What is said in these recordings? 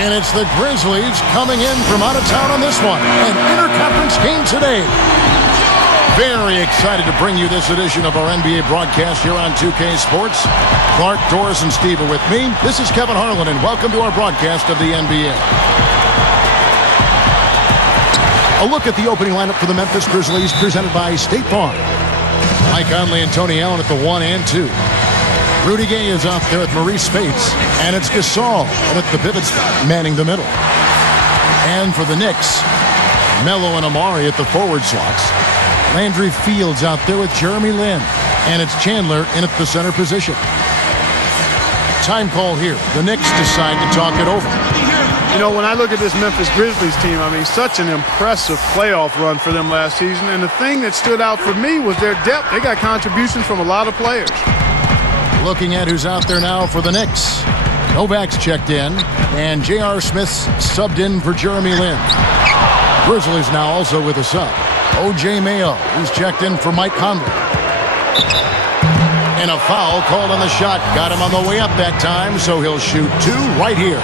And it's the Grizzlies coming in from out of town on this one. An interconference game today. Very excited to bring you this edition of our NBA broadcast here on 2K Sports. Clark, Doris, and Steve are with me. This is Kevin Harlan, and welcome to our broadcast of the NBA. A look at the opening lineup for the Memphis Grizzlies presented by State Farm. Mike Conley and Tony Allen at the 1 and 2. Rudy Gay is out there with Maurice Spates, and it's Gasol at the pivot spot, manning the middle. And for the Knicks, Melo and Amari at the forward slots. Landry Fields out there with Jeremy Lin, and it's Chandler in at the center position. Time call here. The Knicks decide to talk it over. You know, when I look at this Memphis Grizzlies team, I mean, such an impressive playoff run for them last season. And the thing that stood out for me was their depth. They got contributions from a lot of players. Looking at who's out there now for the Knicks. Novak's checked in, and J.R. Smith's subbed in for Jeremy Lin. Grizzlies now also with a sub. O.J. Mayo, who's checked in for Mike Conley. And a foul called on the shot. Got him on the way up that time, so he'll shoot two right here.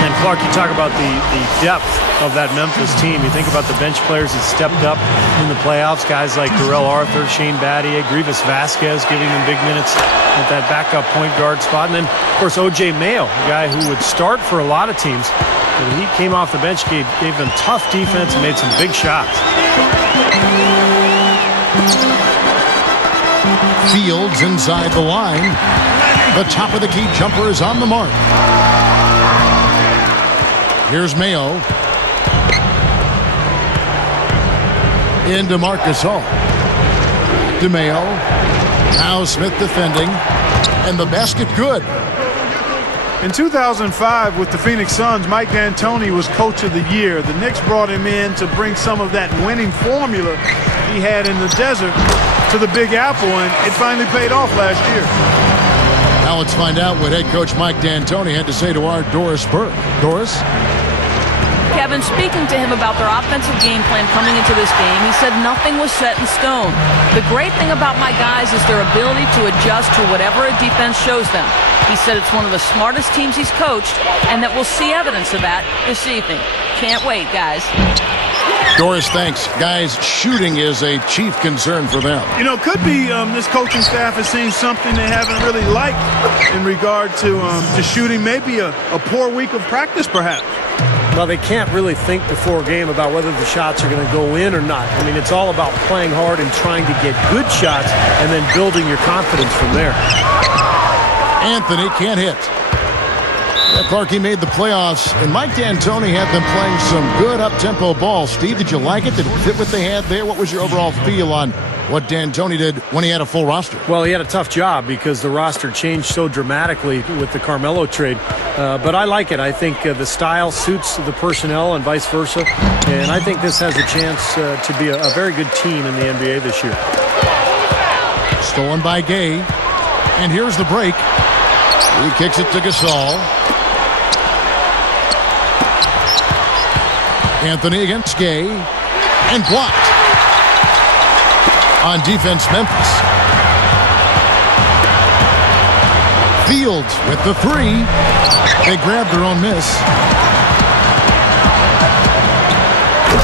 And Clark, you talk about the depth of that Memphis team. You think about the bench players that stepped up in the playoffs, guys like Darrell Arthur, Shane Battier, Grievous Vasquez, giving them big minutes at that backup point guard spot. And then, of course, O.J. Mayo, a guy who would start for a lot of teams. But he came off the bench, gave them tough defense, and made some big shots. Fields inside the line. The top of the key jumper is on the mark. Here's Mayo. Into Marc Gasol. DeMayo. Now Smith defending. And the basket good. In 2005, with the Phoenix Suns, Mike D'Antoni was Coach of the Year. The Knicks brought him in to bring some of that winning formula he had in the desert to the Big Apple, and it finally paid off last year. Now let's find out what head coach Mike D'Antoni had to say to our Doris Burke. Doris? Kevin, speaking to him about their offensive game plan coming into this game, he said nothing was set in stone. The great thing about my guys is their ability to adjust to whatever a defense shows them. He said it's one of the smartest teams he's coached, and that we'll see evidence of that this evening. Can't wait, guys. Doris, thanks. Guys, shooting is a chief concern for them. You know, could be this coaching staff has seen something they haven't really liked in regard to shooting. Maybe a poor week of practice, perhaps. Well, they can't really think before a game about whether the shots are going to go in or not. I mean, it's all about playing hard and trying to get good shots and then building your confidence from there. Anthony can't hit. Yeah, Clark, he made the playoffs, and Mike D'Antoni had them playing some good up-tempo ball. Steve, did you like it? Did it fit what they had there? What was your overall feel on what D'Antoni did when he had a full roster? Well, he had a tough job because the roster changed so dramatically with the Carmelo trade. But I like it. I think the style suits the personnel and vice versa. And I think this has a chance to be a very good team in the NBA this year. Stolen by Gay. And here's the break. He kicks it to Gasol. Anthony against Gay. And blocked. On defense, Memphis. Fields with the three. They grab their own miss.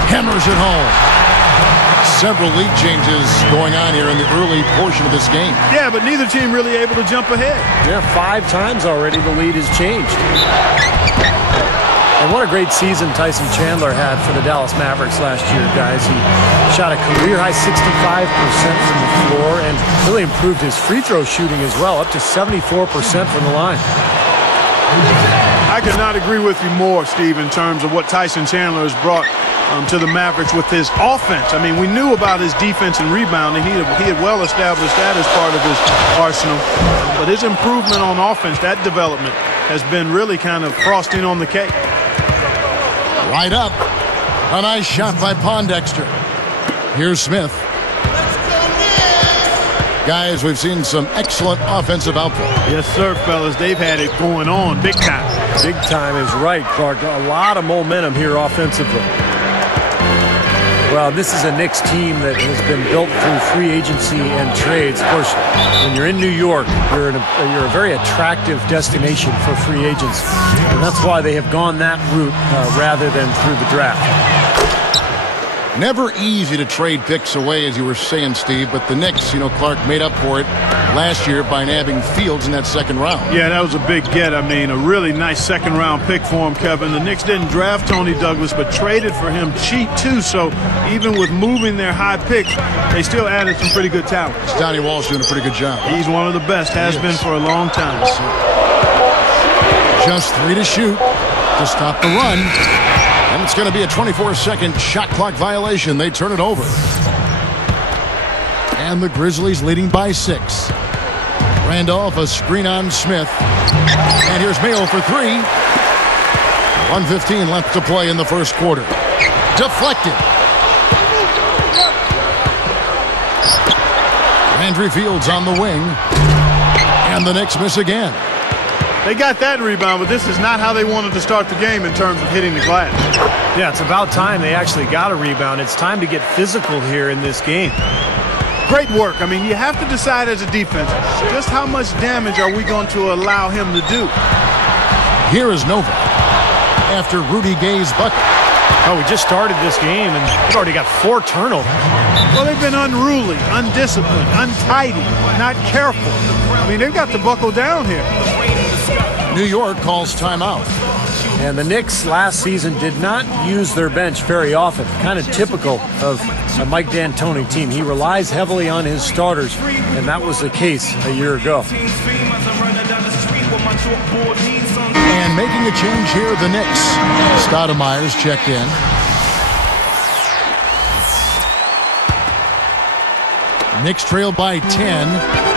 Hammers it home. Several lead changes going on here in the early portion of this game. Yeah, but neither team really able to jump ahead. Yeah, 5 times already the lead has changed. And what a great season Tyson Chandler had for the Dallas Mavericks last year, guys. He shot a career-high 65% from the floor and really improved his free throw shooting as well, up to 74% from the line. I could not agree with you more, Steve, in terms of what Tyson Chandler has brought to the Mavericks with his offense. I mean, we knew about his defense and rebounding. He had well established that as part of his arsenal. But his improvement on offense, that development, has been really kind of frosting on the cake. Right up. A nice shot by Pondexter. Here's Smith. Guys, we've seen some excellent offensive output. Yes, sir, fellas. They've had it going on big time. Big time is right, Clark. A lot of momentum here offensively. Well, this is a Knicks team that has been built through free agency and trades. Of course, when you're in New York, you're a very attractive destination for free agents, and that's why they have gone that route rather than through the draft. Never easy to trade picks away, as you were saying, Steve, but the Knicks, Clark made up for it last year by nabbing Fields in that second round. Yeah, that was a big get. I mean, a really nice second-round pick for him, Kevin. The Knicks didn't draft Tony Douglas, but traded for him cheap, too. So even with moving their high pick, they still added some pretty good talent. Donnie Walsh doing a pretty good job. He's one of the best, has been for a long time. Just 3 to shoot to stop the run. And it's going to be a 24-second shot clock violation. They turn it over. And the Grizzlies leading by 6. Randolph, a screen on Smith. And here's Mayo for 3. 1:15 left to play in the first quarter. Deflected. Landry Fields on the wing. And the Knicks miss again. They got that rebound, but this is not how they wanted to start the game in terms of hitting the glass. Yeah, it's about time they actually got a rebound. It's time to get physical here in this game. Great work. I mean, you have to decide as a defense, just how much damage are we going to allow him to do? Here is Nova after Rudy Gay's bucket. Oh, we just started this game, and we've already got 4 turnovers. Well, they've been unruly, undisciplined, untidy, not careful. I mean, they've got to buckle down here. New York calls timeout. And the Knicks last season did not use their bench very often, kind of typical of a Mike D'Antoni team. He relies heavily on his starters, and that was the case a year ago. And making a change here, the Knicks. Stoudemire's checked in. Knicks trail by 10.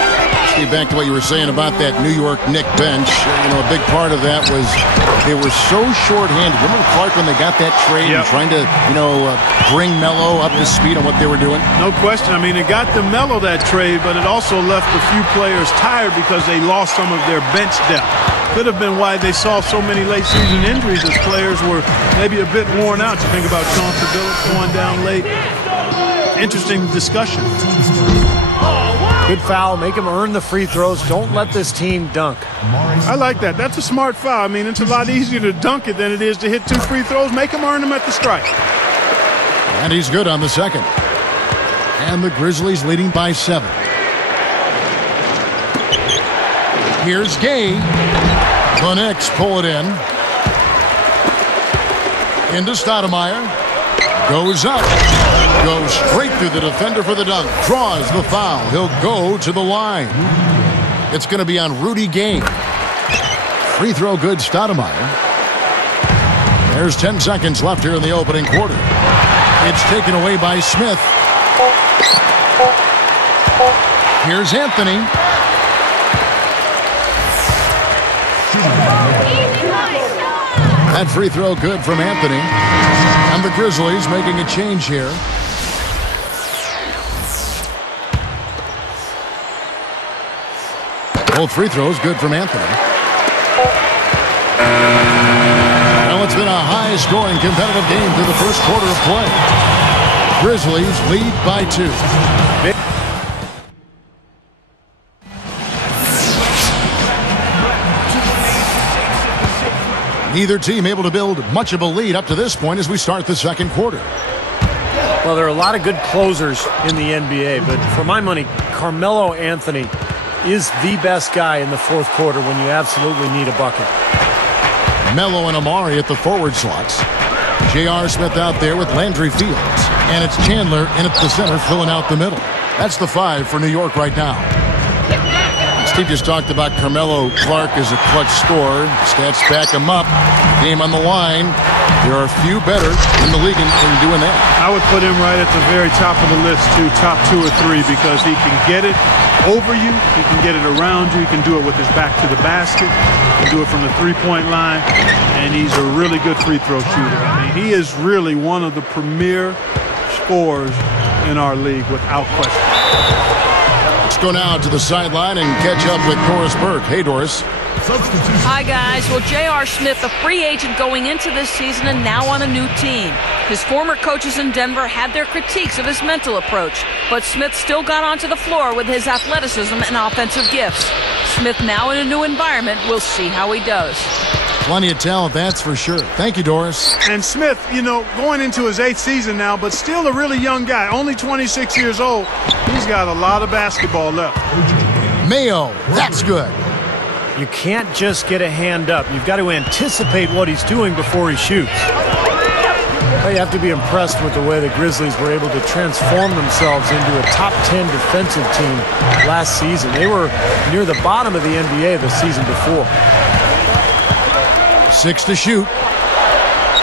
Back to what you were saying about that New York Knicks bench. A big part of that was they were so short-handed. Remember Clark when they got that trade and trying to, bring Melo up to speed on what they were doing? No question. I mean, it got to Melo that trade, but it also left a few players tired because they lost some of their bench depth. Could have been why they saw so many late-season injuries as players were maybe a bit worn out. You think about Chauncey Billups going down late. Interesting discussion. Good foul. Make them earn the free throws. Don't let this team dunk. I like that. That's a smart foul. I mean, it's a lot easier to dunk it than it is to hit 2 free throws. Make them earn them at the strike. And he's good on the second. And the Grizzlies leading by 7. Here's Gay. The Knicks pull it in. Into Stoudemire. Goes up. Goes straight through the defender for the dunk. Draws the foul. He'll go to the line. It's going to be on Rudy Gay. Free throw good, Stoudemire. There's 10 seconds left here in the opening quarter. It's taken away by Smith. Here's Anthony. That free throw good from Anthony. And the Grizzlies making a change here. Both free throws good from Anthony. Well, it's been a high-scoring competitive game through the first quarter of play. Grizzlies lead by 2. Neither team able to build much of a lead up to this point as we start the second quarter. Well, there are a lot of good closers in the NBA, but for my money, Carmelo Anthony is the best guy in the fourth quarter when you absolutely need a bucket. Melo and Amari at the forward slots. J.R. Smith out there with Landry Fields. And it's Chandler in at the center filling out the middle. That's the 5 for New York right now. Steve just talked about Carmelo Clark as a clutch scorer. Stats back him up. Game on the line. There are a few better in the league in doing that. I would put him right at the very top of the list, too, top 2 or 3, because he can get it over you. He can get it around you. He can do it with his back to the basket. He can do it from the three-point line. And he's a really good free throw shooter. I mean, he is really one of the premier scorers in our league, without question. go now to the sideline and catch up with Doris Burke. Hey, Doris. Hi, guys. Well, J.R. Smith, a free agent going into this season and now on a new team. His former coaches in Denver had their critiques of his mental approach, but Smith still got onto the floor with his athleticism and offensive gifts. Smith now in a new environment. We'll see how he does. Plenty of talent, that's for sure. Thank you, Doris. And Smith, you know, going into his 8th season now, but still a really young guy, only 26 years old. He's got a lot of basketball left. Mayo, that's good. You can't just get a hand up. You've got to anticipate what he's doing before he shoots. Well, you have to be impressed with the way the Grizzlies were able to transform themselves into a top 10 defensive team last season. They were near the bottom of the NBA the season before. 6 to shoot.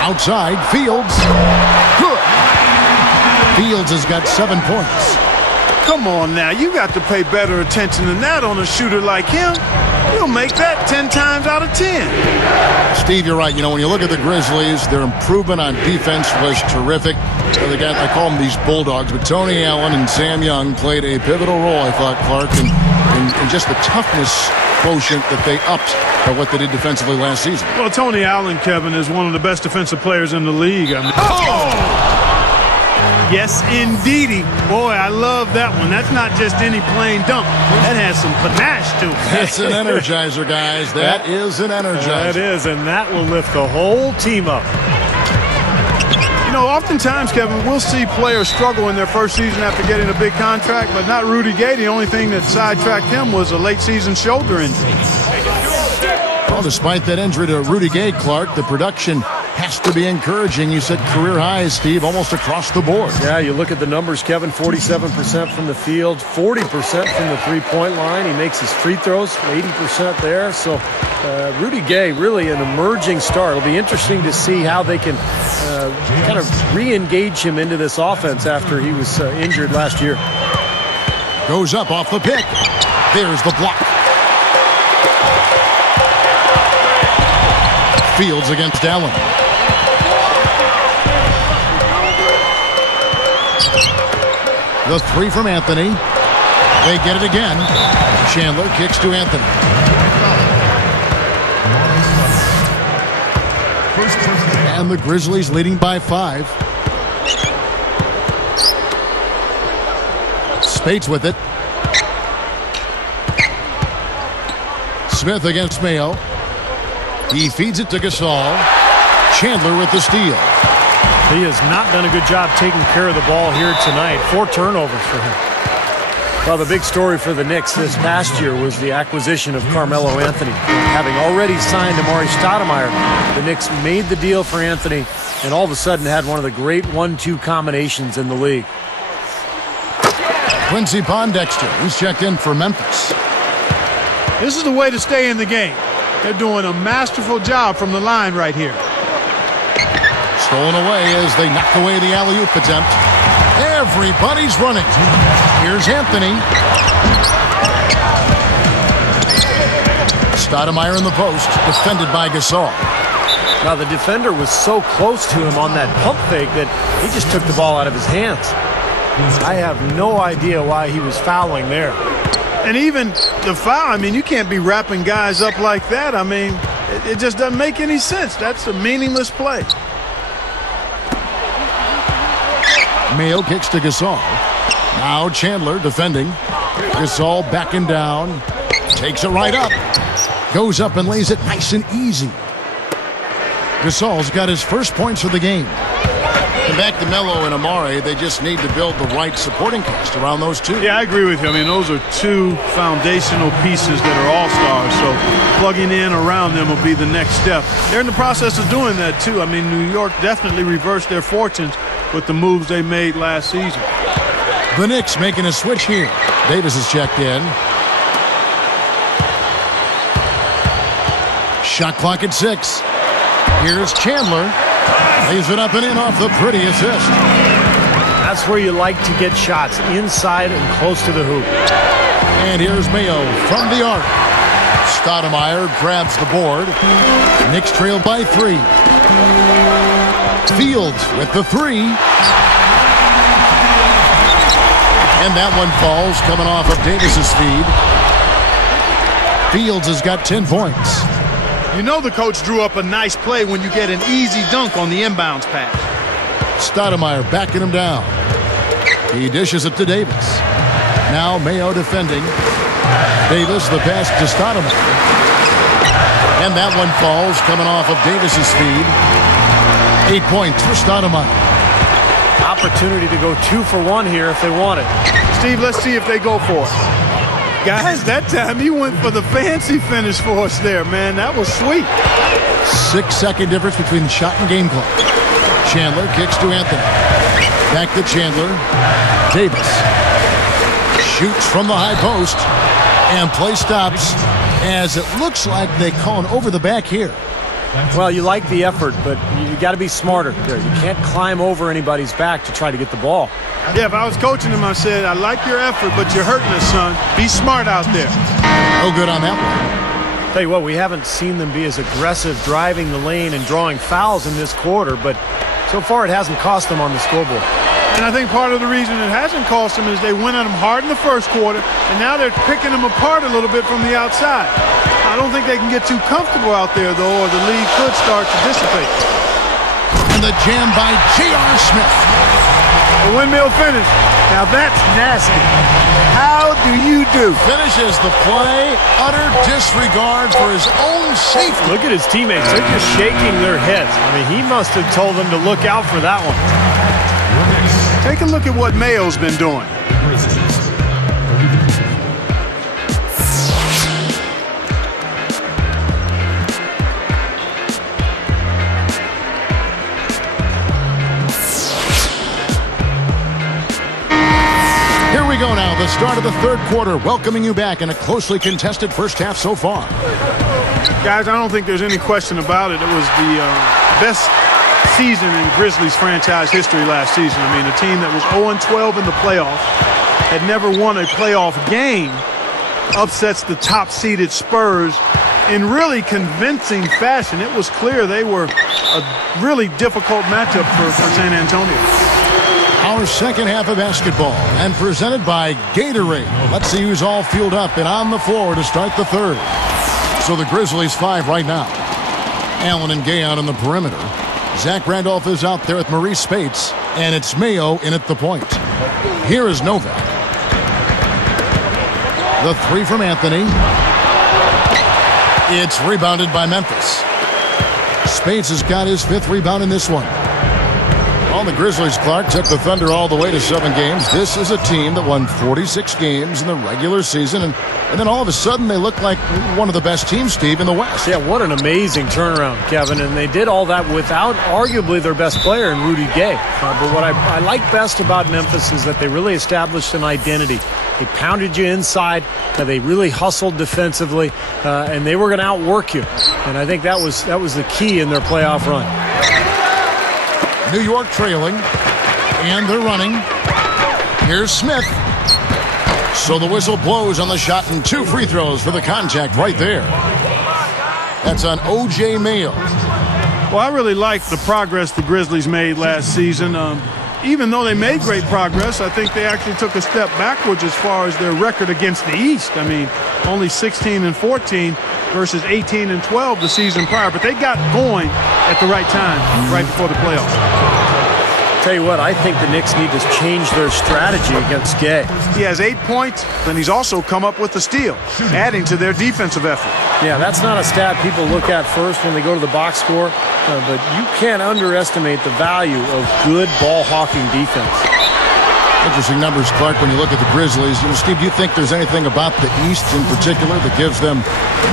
Outside, Fields. Good. Fields has got 7 points. Come on now, you got to pay better attention than that on a shooter like him. You'll make that 10 times out of 10. Steve, you're right. You know, when you look at the Grizzlies, their improvement on defense was terrific. They got, I call them these bulldogs, but Tony Allen and Sam Young played a pivotal role, I thought, Clark, in just the toughness quotient that they upped by what they did defensively last season. Well, Tony Allen, Kevin, is one of the best defensive players in the league. I mean, yes, indeedy. Boy, I love that one. That's not just any plain dunk. That has some panache to it. That's an energizer, guys. That is an energizer. That is, and that will lift the whole team up. You know, oftentimes, Kevin, we'll see players struggle in their first season after getting a big contract, but not Rudy Gay. The only thing that sidetracked him was a late-season shoulder injury. Well, despite that injury to Rudy Gay, Clark, the production has to be encouraging. You said career highs, Steve, almost across the board. Yeah, you look at the numbers, Kevin, 47% from the field, 40% from the three-point line. He makes his free throws, 80% there. So Rudy Gay, really an emerging star. It'll be interesting to see how they can kind of re-engage him into this offense after he was injured last year. Goes up off the pick. There's the block. Fields against Allen. The three from Anthony. They get it again. Chandler kicks to Anthony. And the Grizzlies leading by 5. Spates with it. Smith against Mayo. He feeds it to Gasol. Chandler with the steal. He has not done a good job taking care of the ball here tonight. 4 turnovers for him. Well, the big story for the Knicks this past year was the acquisition of Carmelo Anthony. Having already signed Amari Stoudemire, the Knicks made the deal for Anthony and all of a sudden had one of the great 1-2 combinations in the league. Quincy Pondexter, he's checked in for Memphis. This is the way to stay in the game. They're doing a masterful job from the line right here. Stolen away as they knock away the alley-oop attempt. Everybody's running. Here's Anthony. Stoudemire in the post, defended by Gasol. Now, the defender was so close to him on that pump fake that he just took the ball out of his hands. I have no idea why he was fouling there. And even the foul, I mean, you can't be wrapping guys up like that. I mean, it just doesn't make any sense. That's a meaningless play. Mayo kicks to Gasol. Now Chandler defending. Gasol backing down. Takes it right up. Goes up and lays it nice and easy. Gasol's got his first points of the game. And back to Melo and Amari, they just need to build the right supporting cast around those two. Yeah, I agree with you. I mean, those are two foundational pieces that are all-stars, so plugging in around them will be the next step. They're in the process of doing that, too. I mean, New York definitely reversed their fortunes with the moves they made last season. The Knicks making a switch here. Davis is checked in. Shot clock at 6. Here's Chandler. Lays it up and in off the pretty assist. That's where you like to get shots, inside and close to the hoop. And here's Mayo from the arc. Stoudemire grabs the board. Knicks trail by 3. Fields with the 3. And that one falls, coming off of Davis's feed. Fields has got 10 points. You know the coach drew up a nice play when you get an easy dunk on the inbounds pass. Stoudemire backing him down. He dishes it to Davis. Now Mayo defending. Davis, the pass to Stoudemire. And that one falls, coming off of Davis's feed. 8 points for Stoudemire. Opportunity to go 2 for 1 here if they want it. Steve, let's see if they go for it. Guys, that time he went for the fancy finish for us there, man. That was sweet. 6-second difference between shot and game clock. Chandler kicks to Anthony. Back to Chandler. Davis shoots from the high post. And play stops as it looks like they call an over the back here. Well, you like the effort, but you got to be smarter there. You can't climb over anybody's back to try to get the ball. Yeah, if I was coaching him, I said, I like your effort, but you're hurting us, son. Be smart out there. No good on that one. Tell you what, we haven't seen them be as aggressive driving the lane and drawing fouls in this quarter, but so far it hasn't cost them on the scoreboard. And I think part of the reason it hasn't cost them is they went at them hard in the first quarter, and now they're picking them apart a little bit from the outside. I don't think they can get too comfortable out there, though, or the lead could start to dissipate. And the jam by J.R. Smith. The windmill finish. Now that's nasty. How do you do? Finishes the play. Utter disregard for his own safety. Look at his teammates. They're just shaking their heads. I mean, he must have told them to look out for that one. Take a look at what Mayo's been doing. Here we go now, the start of the third quarter, welcoming you back in a closely contested first half so far. Guys, I don't think there's any question about it. It was the best season in Grizzlies franchise history last season. I mean, a team that was 0-12 in the playoffs, had never won a playoff game, upsets the top-seeded Spurs in really convincing fashion. It was clear they were a really difficult matchup for San Antonio. Our second half of basketball, and presented by Gatorade. Let's see who's all fueled up and on the floor to start the third. So the Grizzlies 5 right now. Allen and Gay out on the perimeter. Zach Randolph is out there with Maurice Spates, and it's Mayo in at the point. Here is Novak. The three from Anthony. It's rebounded by Memphis. Spates has got his 5th rebound in this one. Well, the Grizzlies, Clark, took the Thunder all the way to 7 games. This is a team that won 46 games in the regular season, and then all of a sudden they look like one of the best teams, Steve, in the West. Yeah, what an amazing turnaround, Kevin. And they did all that without arguably their best player in Rudy Gay. But what I like best about Memphis is that they really established an identity. They pounded you inside. They really hustled defensively, and they were going to outwork you. And I think that was the key in their playoff run. New York trailing, and they're running. Here's Smith. So the whistle blows on the shot, and 2 free throws for the contact right there. That's on O.J. Mayo. Well, I really like the progress the Grizzlies made last season. Even though they made great progress, I think they actually took a step backwards as far as their record against the East. I mean, only 16-14 versus 18-12 the season prior. But they got going at the right time, right before the playoffs. Tell you what, I think the Knicks need to change their strategy against Gay. He has 8 points, then he's also come up with a steal, adding to their defensive effort. Yeah, that's not a stat people look at first when they go to the box score, but you can't underestimate the value of good ball-hawking defense. Interesting numbers, Clark, when you look at the Grizzlies. Steve, do you think there's anything about the East in particular that gives them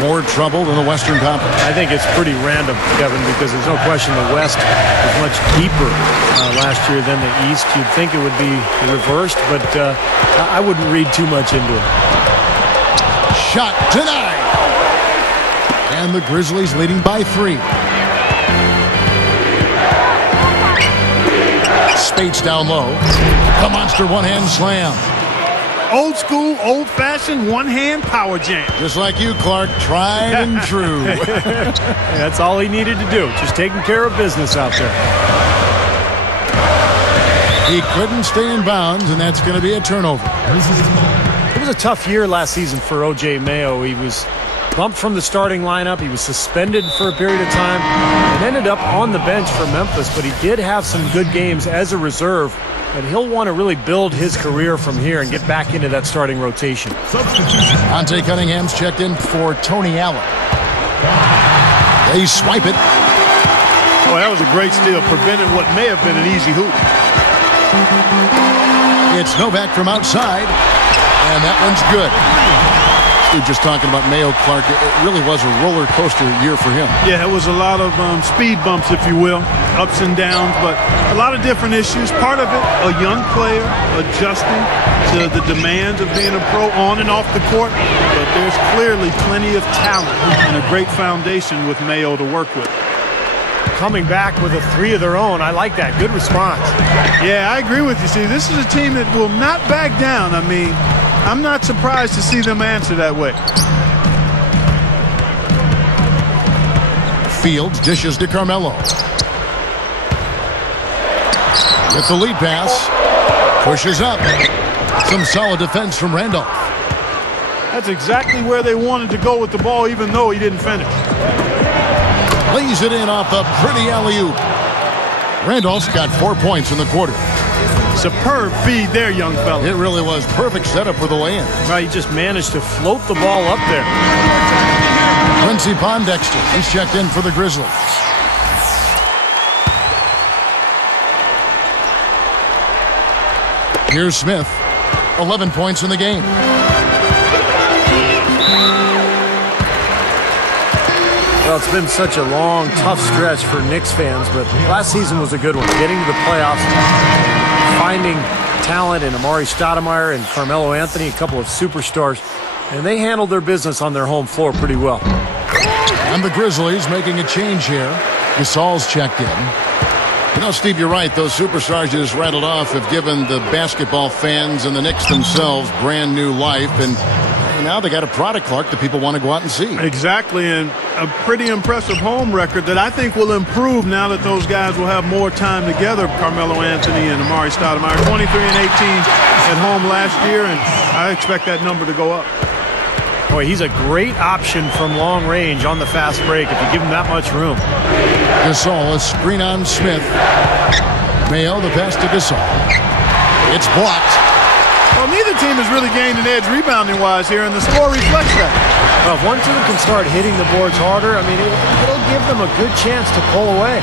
more trouble than the Western Conference? I think it's pretty random, Kevin, because there's no question the West was much deeper last year than the East. You'd think it would be reversed, but I wouldn't read too much into it. Shot denied. And the Grizzlies leading by 3. Spates down low. The monster one-hand slam. Old school, old-fashioned, one-hand power jam. Just like you, Clark, tried and true. That's all he needed to do, just taking care of business out there. He couldn't stay in bounds, and that's going to be a turnover. It was a tough year last season for O.J. Mayo. He was bumped from the starting lineup. He was suspended for a period of time and ended up on the bench for Memphis, but he did have some good games as a reserve, and he'll want to really build his career from here and get back into that starting rotation. Dante Cunningham's checked in for Tony Allen. They swipe it. Boy, that was a great steal. Prevented what may have been an easy hoop. It's Novak from outside, and that one's good. Steve just talking about Mayo Clark. It really was a roller coaster year for him. Yeah, it was a lot of speed bumps, if you will, ups and downs, but a lot of different issues. Part of it, a young player adjusting to the demands of being a pro on and off the court, but there's clearly plenty of talent and a great foundation with Mayo to work with. Coming back with a three of their own, I like that. Good response. Yeah, I agree with you, Steve. This is a team that will not back down. I mean, I'm not surprised to see them answer that way. Fields dishes to Carmelo. With the lead pass. Pushes up. Some solid defense from Randolph. That's exactly where they wanted to go with the ball, even though he didn't finish. Lays it in off the pretty alley-oop. Randolph's got 4 points in the quarter. Superb feed there, young fella. It really was perfect setup for the lay-in. Right, he just managed to float the ball up there. Quincy Pondexter, he's checked in for the Grizzlies. Here's Smith, 11 points in the game. Well, it's been such a long, tough stretch for Knicks fans, but last season was a good one. Getting to the playoffs, finding talent in Amari Stoudemire and Carmelo Anthony, a couple of superstars, and they handled their business on their home floor pretty well. And the Grizzlies making a change here. Gasol's checked in. You know, Steve, you're right. Those superstars you just rattled off have given the basketball fans and the Knicks themselves brand new life, and now they got a product, Clark, that people want to go out and see. Exactly, and a pretty impressive home record that I think will improve now that those guys will have more time together. Carmelo Anthony and Amari Stoudemire, 23 and 18 at home last year, and I expect that number to go up. Boy, he's a great option from long range on the fast break if you give him that much room. Gasol, a screen on Smith. Mayo, the pass to Gasol. It's blocked. Well, neither team has really gained an edge rebounding-wise here, and the score reflects that. Well, if one team can start hitting the boards harder, I mean, it'll give them a good chance to pull away.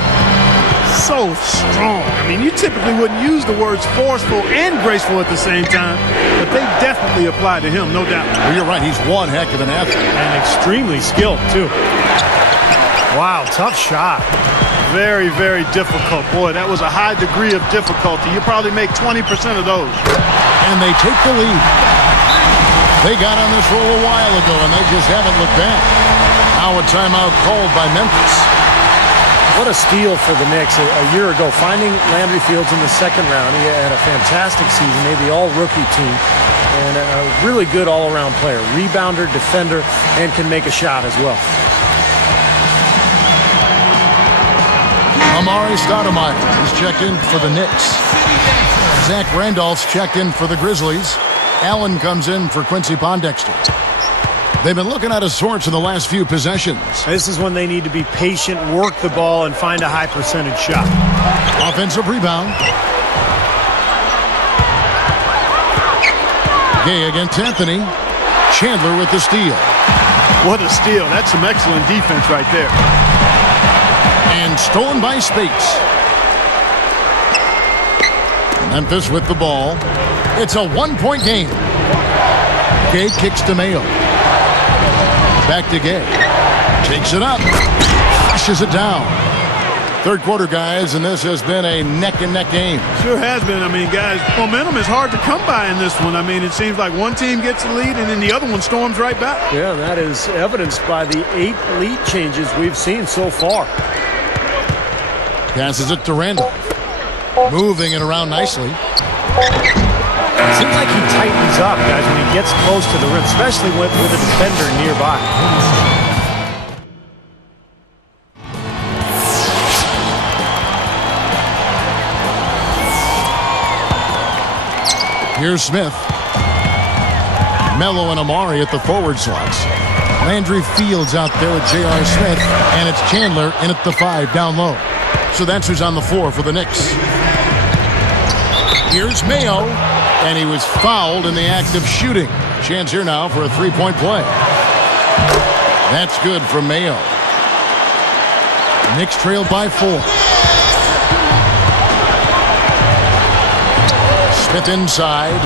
So strong. I mean, you typically wouldn't use the words forceful and graceful at the same time, but they definitely apply to him, no doubt. Well, you're right. He's one heck of an athlete. And extremely skilled, too. Wow, tough shot. Very, very difficult. Boy, that was a high degree of difficulty. You probably make 20% of those. And they take the lead. They got on this roll a while ago, and they just haven't looked back. Now a timeout called by Memphis. What a steal for the Knicks a year ago, finding Landry Fields in the second round. He had a fantastic season, made the all-rookie team, and a really good all-around player. Rebounder, defender, and can make a shot as well. Amari Stoudemire is checked in for the Knicks. Zach Randolph's checked in for the Grizzlies. Allen comes in for Quincy Pondexter. They've been looking out of sorts in the last few possessions. This is when they need to be patient, work the ball, and find a high percentage shot. Offensive rebound. Gay against Anthony. Chandler with the steal. What a steal. That's some excellent defense right there. And stolen by Spates. Memphis with the ball. It's a one-point game. Gay kicks to Mayo. Back to Gay. Takes it up. Flushes it down. Third quarter, guys, and this has been a neck-and-neck game. Sure has been. I mean, guys, momentum is hard to come by in this one. I mean, it seems like one team gets the lead and then the other one storms right back. Yeah, that is evidenced by the 8 lead changes we've seen so far. Passes it to Randolph. Moving it around nicely. It seems like he tightens up, guys, when he gets close to the rim, especially with a defender nearby. Here's Smith. Mello and Amari at the forward slots. Landry Fields out there with J.R. Smith, and it's Chandler in at the 5 down low. So that's who's on the floor for the Knicks. Here's Mayo, and he was fouled in the act of shooting. Chance here now for a three-point play. That's good from Mayo. Knicks trail by 4. Smith inside.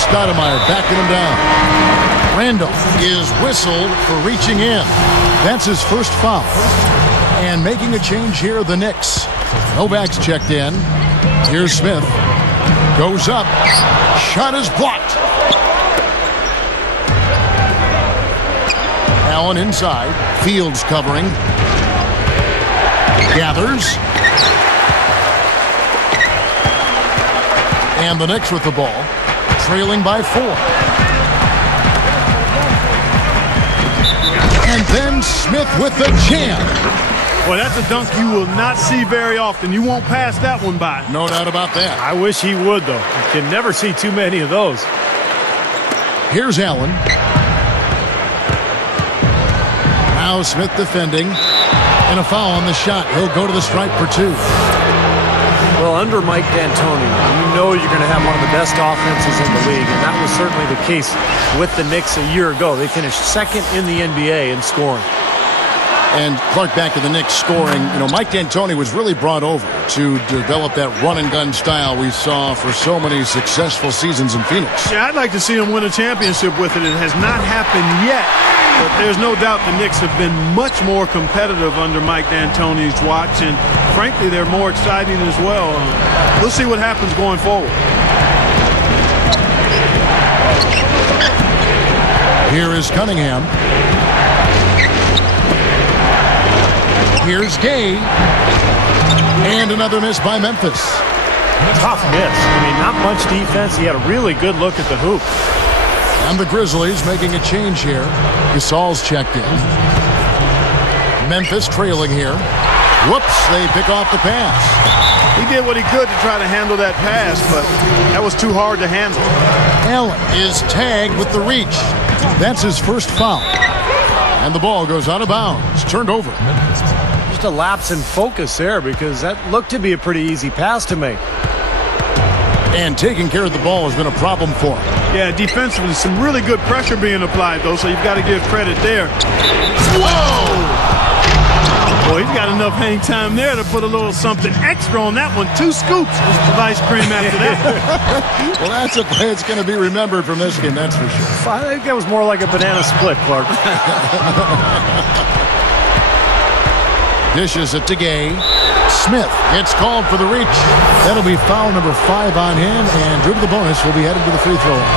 Stoudemire backing him down. Randolph is whistled for reaching in. That's his first foul. And making a change here, the Knicks. Novak's checked in. Here's Smith. Goes up. Shot is blocked. Allen inside. Fields covering. Gathers. And the Knicks with the ball. Trailing by 4. And then Smith with the jam. Well, that's a dunk you will not see very often. You won't pass that one by. No doubt about that. I wish he would, though. You can never see too many of those. Here's Allen. Now Smith defending. And a foul on the shot. He'll go to the stripe for 2. Well, under Mike D'Antoni, you know you're going to have one of the best offenses in the league, and that was certainly the case with the Knicks a year ago. They finished second in the NBA in scoring. And Clark, back to the Knicks scoring. You know, Mike D'Antoni was really brought over to develop that run-and-gun style we saw for so many successful seasons in Phoenix. Yeah, I'd like to see him win a championship with it. It has not happened yet, but there's no doubt the Knicks have been much more competitive under Mike D'Antoni's watch, and frankly, they're more exciting as well. We'll see what happens going forward. Here is Cunningham. Here's Gay. And another miss by Memphis. Tough miss. I mean, not much defense. He had a really good look at the hoop. And the Grizzlies making a change here. Gasol's checked in. Memphis trailing here. Whoops, they pick off the pass. He did what he could to try to handle that pass, but that was too hard to handle. Allen is tagged with the reach. That's his first foul. And the ball goes out of bounds. Turned over. Just a lapse in focus there because that looked to be a pretty easy pass to make. And taking care of the ball has been a problem for him. Yeah, defensively, some really good pressure being applied, though, so you've got to give credit there. Whoa! Boy, he's got enough hang time there to put a little something extra on that one. 2 scoops of ice cream after that. Well, that's a play that's going to be remembered from this game, that's for sure. I think that was more like a banana split, Clark. Dishes it to Gay. Smith gets called for the reach. That'll be foul number 5 on him, and due to the bonus, will be headed to the free throw line.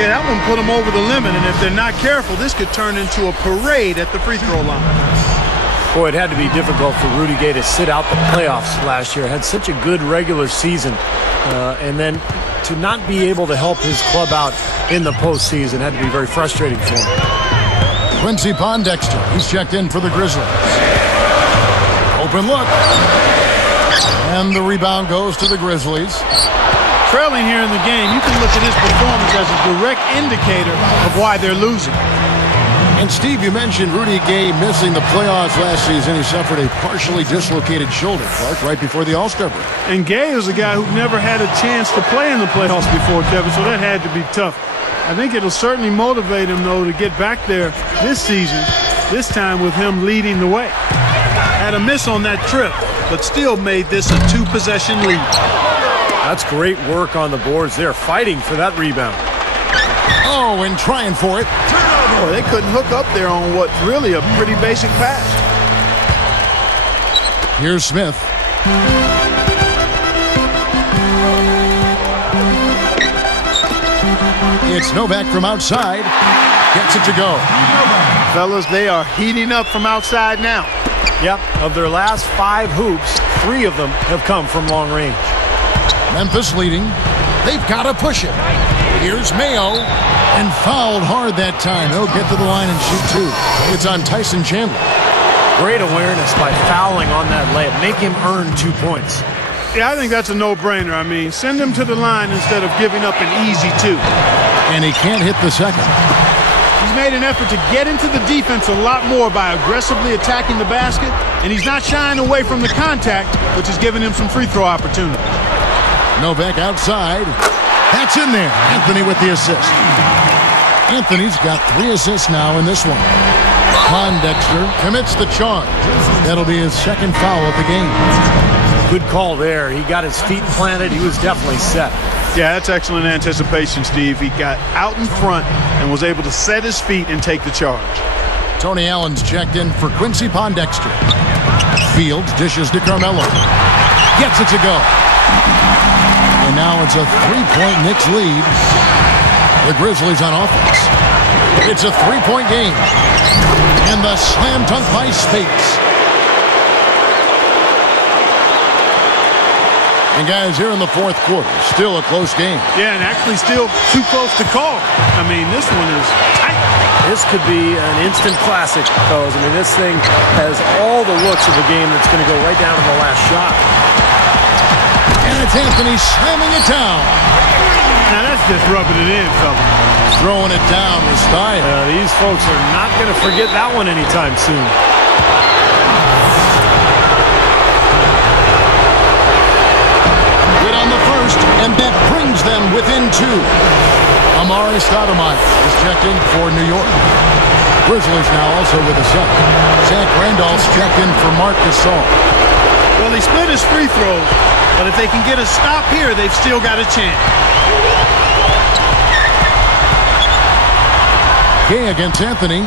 Yeah, that one put him over the limit, and if they're not careful, this could turn into a parade at the free throw line. Boy, it had to be difficult for Rudy Gay to sit out the playoffs last year. Had such a good regular season, and then to not be able to help his club out in the postseason had to be very frustrating for him. Quincy Pondexter, he's checked in for the Grizzlies. Open look. And the rebound goes to the Grizzlies. Trailing here in the game, you can look at his performance as a direct indicator of why they're losing. And Steve, you mentioned Rudy Gay missing the playoffs last season. He suffered a partially dislocated shoulder, Clark, right before the All-Star break. And Gay was a guy who never had a chance to play in the playoffs before, Kevin, so that had to be tough. I think it'll certainly motivate him, though, to get back there this season, this time with him leading the way. Had a miss on that trip, but still made this a 2-possession lead. That's great work on the boards. They're fighting for that rebound. Oh, and trying for it. Boy, they couldn't hook up there on what's really a pretty basic pass. Here's Smith. It's Novak from outside. Gets it to go. Fellas, they are heating up from outside now. Yep, of their last 5 hoops, 3 of them have come from long range. Memphis leading. They've got to push it. Here's Mayo. And fouled hard that time. He'll get to the line and shoot 2. It's on Tyson Chandler. Great awareness by fouling on that layup. Make him earn 2 points. Yeah, I think that's a no-brainer. I mean, send him to the line instead of giving up an easy 2. And he can't hit the second. He's made an effort to get into the defense a lot more by aggressively attacking the basket, and he's not shying away from the contact, which is giving him some free throw opportunity. Novak outside. That's in there. Anthony with the assist. Anthony's got 3 assists now in this one. Pondexter commits the charge. That'll be his second foul of the game. Good call there. He got his feet planted. He was definitely set. Yeah, that's excellent anticipation, Steve. He got out in front and was able to set his feet and take the charge. Tony Allen's checked in for Quincy Pondexter. Fields dishes to Carmelo. Gets it to go. And now it's a 3-point Knicks lead. The Grizzlies on offense. It's a 3-point game. And the slam dunk by Spates. And guys, here in the fourth quarter, still a close game. Yeah, and actually still too close to call. I mean, this one is tight. This could be an instant classic, fellas. I mean, this thing has all the looks of a game that's going to go right down to the last shot. And it's Anthony slamming it down. Now that's just rubbing it in, fella. Throwing it down with style. These folks are not going to forget that one anytime soon. Good on the first, and that brings them within 2. Amari Stoudemire is checked in for New York. Grizzlies now also with a sub. Zach Randolph's checked in for Marc Gasol. Well, he split his free throws, but if they can get a stop here, they've still got a chance. Gay against Anthony.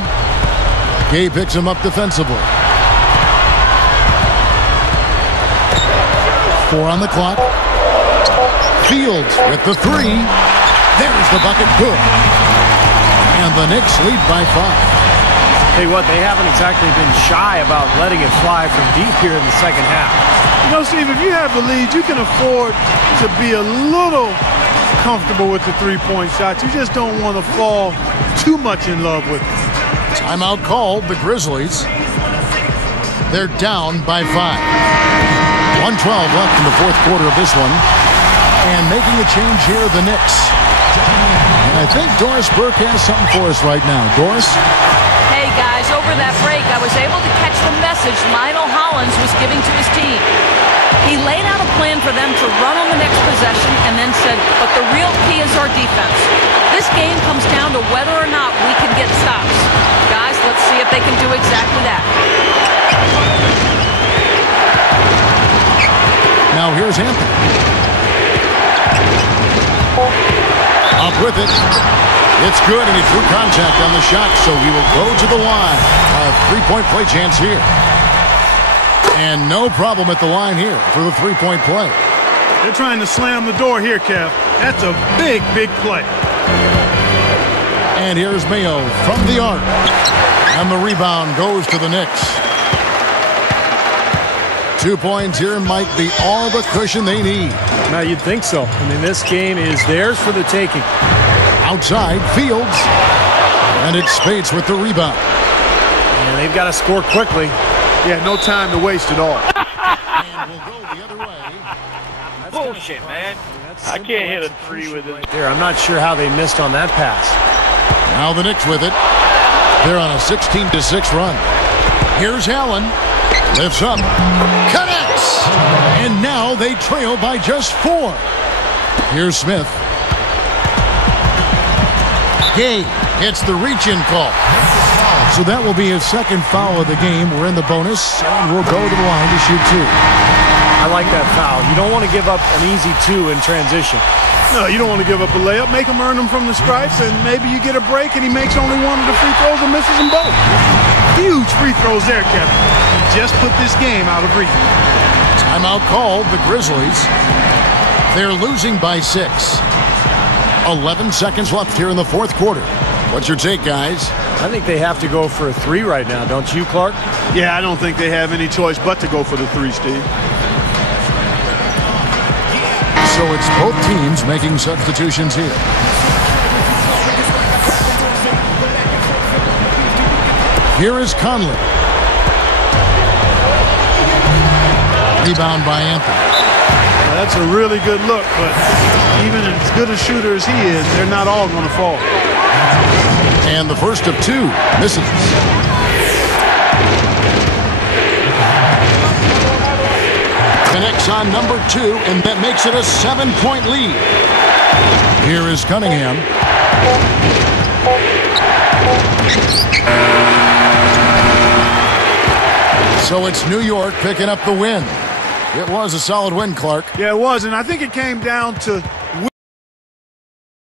Gay picks him up defensively. 4 on the clock. Fields with the 3. There's the bucket. Good. And the Knicks lead by 5. Tell you what, they haven't exactly been shy about letting it fly from deep here in the second half. You know, Steve, if you have the lead, you can afford to be a little comfortable with the three-point shots. You just don't want to fall too much in love with it. Timeout called, the Grizzlies. They're down by 5. 1:12 left in the fourth quarter of this one. And making a change here, the Knicks. And I think Doris Burke has something for us right now. Doris? Hey, guys, over that break, I was able to catch the message Lionel Hollins was giving to his team. He laid out a plan for them to run on the next possession and then said, but the real key is our defense. This game comes down to whether or not we can get stops. Guys, let's see if they can do exactly that. Now here's Anthony. Up with it. It's good, and he drew contact on the shot, so he will go to the line. A three-point play chance here. And no problem at the line here for the three-point play. They're trying to slam the door here, Kev. That's a big, big play. And here's Mayo from the arc. And the rebound goes to the Knicks. 2 points here might be all the cushion they need. Now, you'd think so. I mean, this game is theirs for the taking. Outside, Fields. And it's Spates with the rebound. And they've got to score quickly. Yeah, no time to waste at all. And we'll go the other way. That's bullshit, man. I can't hit a 3 with it. Right there. I'm not sure how they missed on that pass. Now the Knicks with it. They're on a 16-6 run. Here's Allen. Lifts up. Connects. And now they trail by just 4. Here's Smith. Gay gets the reach-in call. So that will be his second foul of the game. We're in the bonus, and we'll go to the line to shoot 2. I like that foul. You don't want to give up an easy 2 in transition. No, you don't want to give up a layup. Make him earn them from the stripe, and maybe you get a break and he makes only one of the free throws and misses them both. Huge free throws there, Kevin. He just put this game out of reach. Timeout called, the Grizzlies. They're losing by 6. 11 seconds left here in the fourth quarter. What's your take, guys? I think they have to go for a 3 right now, don't you, Clark? Yeah, I don't think they have any choice but to go for the 3, Steve. So it's both teams making substitutions here. Here is Conley. Rebound by Anthony. that's a really good look, but even as good a shooter as he is, they're not all going to fall. And the first of two misses. Connects on number 2, and that makes it a 7-point lead. Here is Cunningham. So it's New York picking up the win. It was a solid win, Clark. Yeah, it was, and I think it came down to